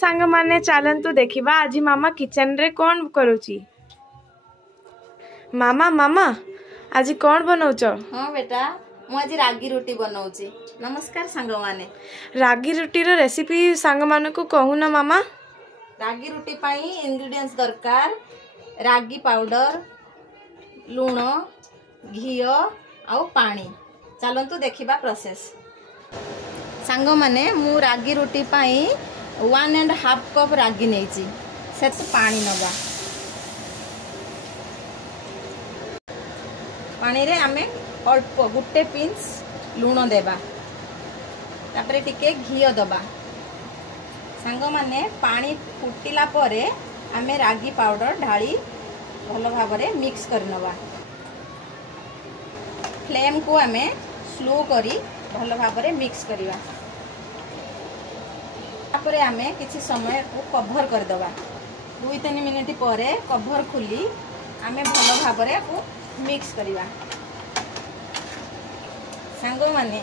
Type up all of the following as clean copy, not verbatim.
सांग माने चलतु देखिबा आज मामा किचन रे कौन करूची। मामा मामा आज कौन बनाउछ? हाँ बेटा मु आज रागी रोटी बनाऊची। नमस्कार सांग माने। रागी रोटी रो रेसिपी सांग माने को कहू ना मामा। रागी रोटी पाई इंग्रेडिएंट्स दरकार रागी पाउडर, लूण, घी आउ पानी। चलतु देखिबा प्रोसेस। सांग माने मु रागी रोटी पाई 1.5 कप रागी नेची से पानी नवा। पानी रे आमे अल्प गुटे पिंच लूण देबा तापरे टिके घी दबा। सांग माने पानी फुटिला परे आमे रागी पाउडर ढाली भल भाबरे मिक्स करनवा। फ्लेम को आमे स्लो करी भल भाबरे मिक्स करिवा। तापरे आमे किछि समय को कवर कर दबा। 2-3 मिनिट परे कवर खुली आमे भल भाबरे को मिक्स करिवा। सांग माने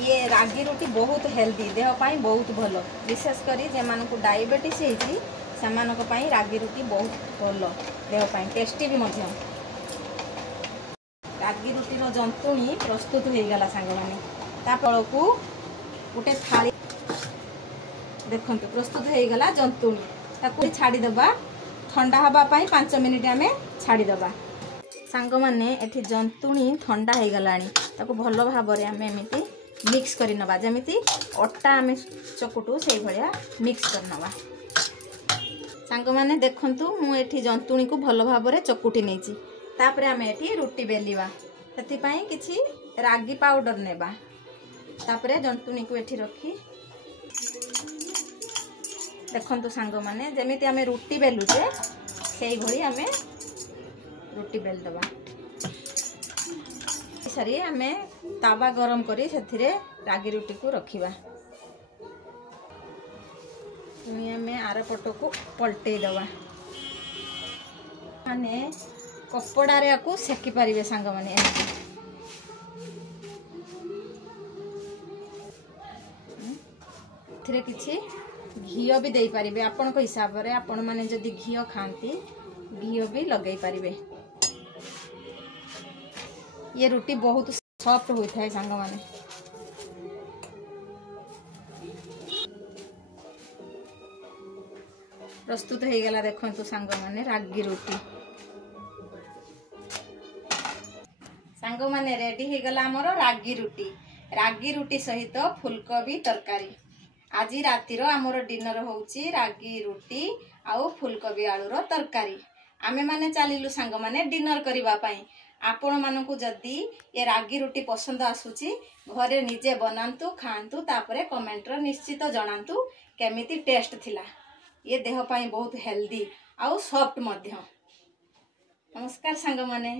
ये रागी रोटी बहुत हेल्दी देह पाई बहुत भलो। विशेष करी जे मान को डायबिटीज हेची समान को पाई रागी रोटी बहुत भलो देह पाई टेस्टी भी मध्य। रागी रोटी रो जंतुणी प्रस्तुत हो गला सांग माने। ता फल को गोटे थाली देखंतु प्रस्तुत हो गला जंतुणी। ताको छाड़ी दबा ठंडा हबा पाई 5 मिनिट आमे छाड़ी दबा। सांग माने एठी जंतुणी ठंडा हो गलानी ताको भलो भाबरे आमे एमिति मिक्स करि नबा। जेमिति अट्टा आमे चकुटू से भलिया मिक्स कर नबा। सांग माने देखंतु मु एठी जंतुणी को भलो भाबरे चकुटी नेची। तापरे आमे एठी रोटी बेलिवा। सेति पई किछि रागी पाउडर नेबा। तापरे जंतुणी को एठी रखी देखंतु सांग माने जेमिति आमे रोटी बेलुचे सेई भली आमे रोटी बेल दबा। सरी आमे तावा गरम करी सेथिरे रागी रोटी को रखिबा। पुनी आमे आर पट को पलटै दबा। माने कपड़ा रे आकु सेकी परिबे सांग माने। थिरे किछि घी भी दे पारिबे आपण को हिसाब रे। आपण माने जदी घी खांती घी भी लगै पारिबे। ये रोटी बहुत सॉफ्ट होता है सांग माने। प्रस्तुत हो गला देखंतु सांग माने रागी रोटी। सांग माने रेडी हो गला हमर रागी रोटी। रागी रोटी सहित फुलकोबी तरकारी। आज रातिर हमर डिनर होउची रागी रोटी आउ फुलकोबी आलूर तरकारी। आमे माने चलिलु सांग माने डिनर करबा पई। आपण मानकु जदी ये रागी रोटी पसंद आसुची घरे निजे बनांतु खांतु तापरे कमेंट रो निश्चित जणांतु केमिति टेस्ट थिला। ये देह पाई बहुत हेल्दी आउ सॉफ्ट मध्य। नमस्कार सांग माने।